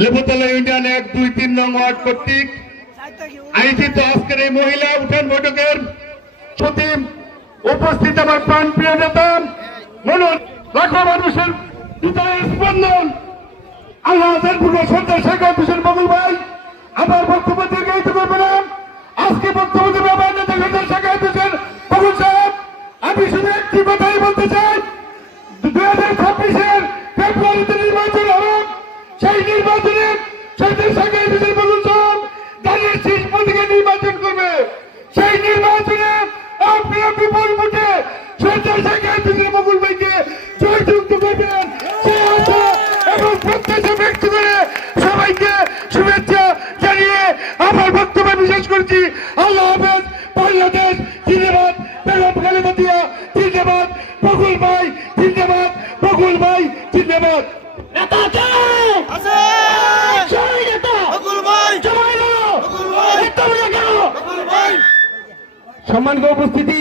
Lebutala union এক, দুই, তিন নং ওয়ার্ড কর্তৃক আয়োজিত আজকের এই মহিলা উঠান বৈঠকের প্রতি উপস্থিত আমার প্রাণ প্রিয় নেতা মনোজ লাখো মানুষের হৃদয়ের স্পন্দন। আল্লাহ পূর্ব সন্ধ্যা শেখ হোসেন বগুল ভাই আমার বক্তব্য দীর্ঘায়িত করবে না। আজকে বক্তব্য দেবে আমার নেতা সন্ধ্যা শেখ হোসেন বগুল সাহেব, আমি শুধু একটি কথাই বলতে চাই। সেই সবাইকে শুভেচ্ছা জানিয়ে আমার বক্তব্য বিশেষ করছি। আল্লাহ হাফেজ, বাংলাদেশ জিন্দাবাদ, বেগম খালেদা জিয়া জিন্দাবাদ, বকুল ভাই জিন্দাবাদ, বকুল ভাই জিন্দাবাদ। সম্মানিত উপস্থিতি